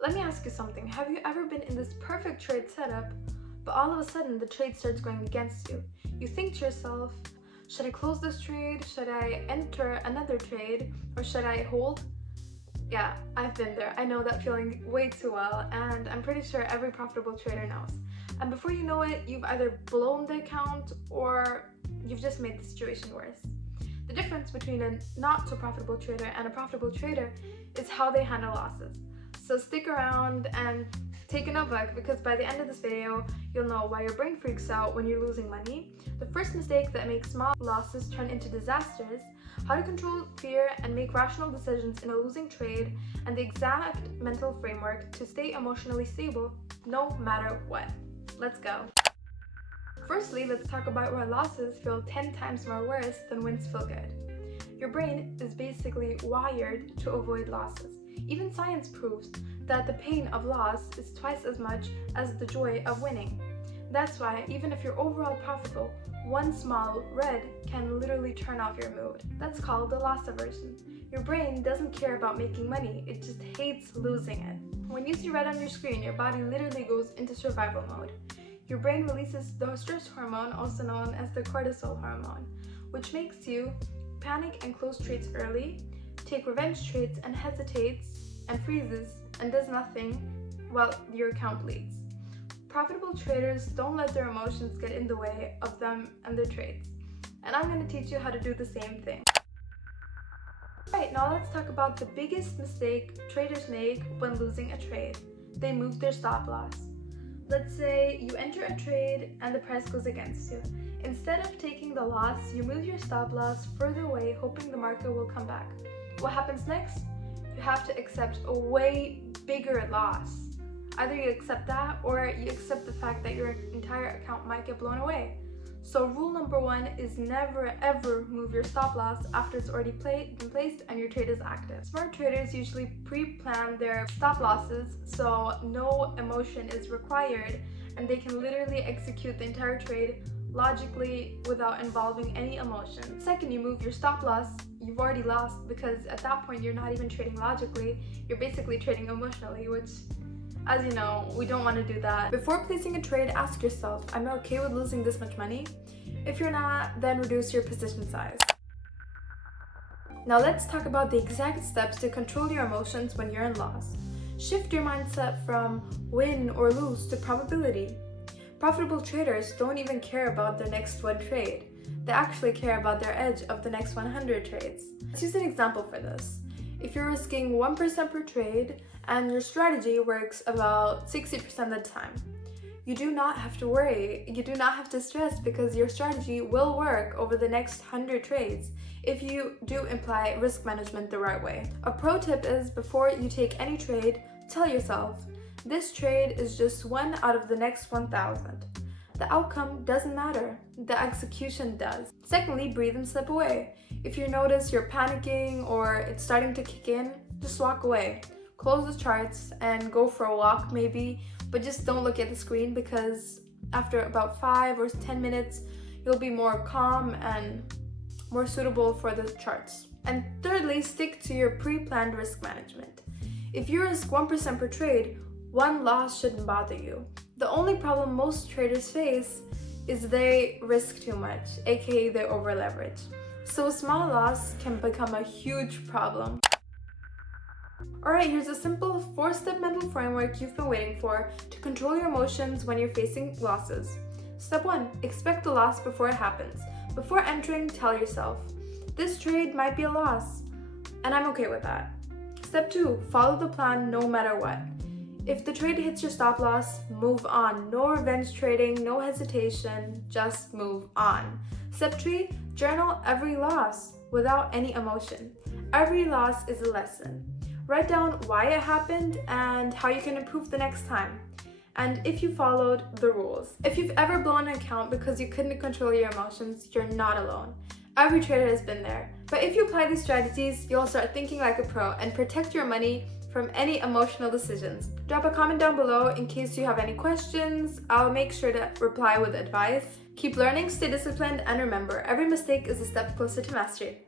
Let me ask you something. Have you ever been in this perfect trade setup, but all of a sudden the trade starts going against you? You think to yourself, should I close this trade? Should I enter another trade? Or should I hold? Yeah, I've been there. I know that feeling way too well, and I'm pretty sure every profitable trader knows. And before you know it, you've either blown the account or you've just made the situation worse. The difference between a not so profitable trader and a profitable trader is how they handle losses. So stick around and take a notebook, because by the end of this video, you'll know why your brain freaks out when you're losing money, the first mistake that makes small losses turn into disasters, how to control fear and make rational decisions in a losing trade, and the exact mental framework to stay emotionally stable no matter what. Let's go. Firstly, let's talk about why losses feel 10 times more worse than wins feel good. Your brain is basically wired to avoid losses. Even science proves that the pain of loss is twice as much as the joy of winning. That's why, even if you're overall profitable, one small red can literally turn off your mood. That's called the loss aversion. Your brain doesn't care about making money, it just hates losing it. When you see red on your screen, your body literally goes into survival mode. Your brain releases the stress hormone, also known as the cortisol hormone, which makes you panic and close trades early, take revenge trades and hesitates and freezes and does nothing while your account bleeds. Profitable traders don't let their emotions get in the way of them and their trades. And I'm going to teach you how to do the same thing. Alright, now let's talk about the biggest mistake traders make when losing a trade. They move their stop loss. Let's say you enter a trade and the price goes against you. Instead of taking the loss, you move your stop loss further away, hoping the market will come back. What happens next? You have to accept a way bigger loss. Either you accept that or you accept the fact that your entire account might get blown away. So rule number one is never ever move your stop loss after it's already been placed and your trade is active. Smart traders usually pre-plan their stop losses so no emotion is required, and they can literally execute the entire trade logically without involving any emotion. Second, you move your stop loss, you've already lost, because at that point you're not even trading logically, you're basically trading emotionally, which, as you know, we don't want to do that. Before placing a trade, ask yourself, am I okay with losing this much money? If you're not, then reduce your position size. Now let's talk about the exact steps to control your emotions when you're in loss. Shift your mindset from win or lose to probability. Profitable traders don't even care about their next one trade. They actually care about their edge of the next 100 trades. Let's use an example for this. If you're risking 1% per trade and your strategy works about 60% of the time, you do not have to worry, you do not have to stress, because your strategy will work over the next 100 trades if you do apply risk management the right way. A pro tip is, before you take any trade, tell yourself, this trade is just one out of the next 1,000. The outcome doesn't matter, the execution does. Secondly, breathe and step away. If you notice you're panicking or it's starting to kick in, just walk away. Close the charts and go for a walk maybe, but just don't look at the screen, because after about 5 or 10 minutes, you'll be more calm and more suitable for the charts. And thirdly, stick to your pre-planned risk management. If you risk 1% per trade, one loss shouldn't bother you. The only problem most traders face is they risk too much, aka they over leverage. So a small loss can become a huge problem. Alright, here's a simple 4-step mental framework you've been waiting for to control your emotions when you're facing losses. Step 1. Expect the loss before it happens. Before entering, tell yourself, this trade might be a loss, and I'm okay with that. Step 2. Follow the plan no matter what. If the trade hits your stop loss, move on. No revenge trading, no hesitation, just move on. Step 3. Journal every loss without any emotion. Every loss is a lesson. Write down why it happened and how you can improve the next time, and if you followed the rules. If you've ever blown an account because you couldn't control your emotions, you're not alone. Every trader has been there. But if you apply these strategies, you'll start thinking like a pro and protect your money from any emotional decisions. Drop a comment down below in case you have any questions. I'll make sure to reply with advice. Keep learning, stay disciplined, and remember, every mistake is a step closer to mastery.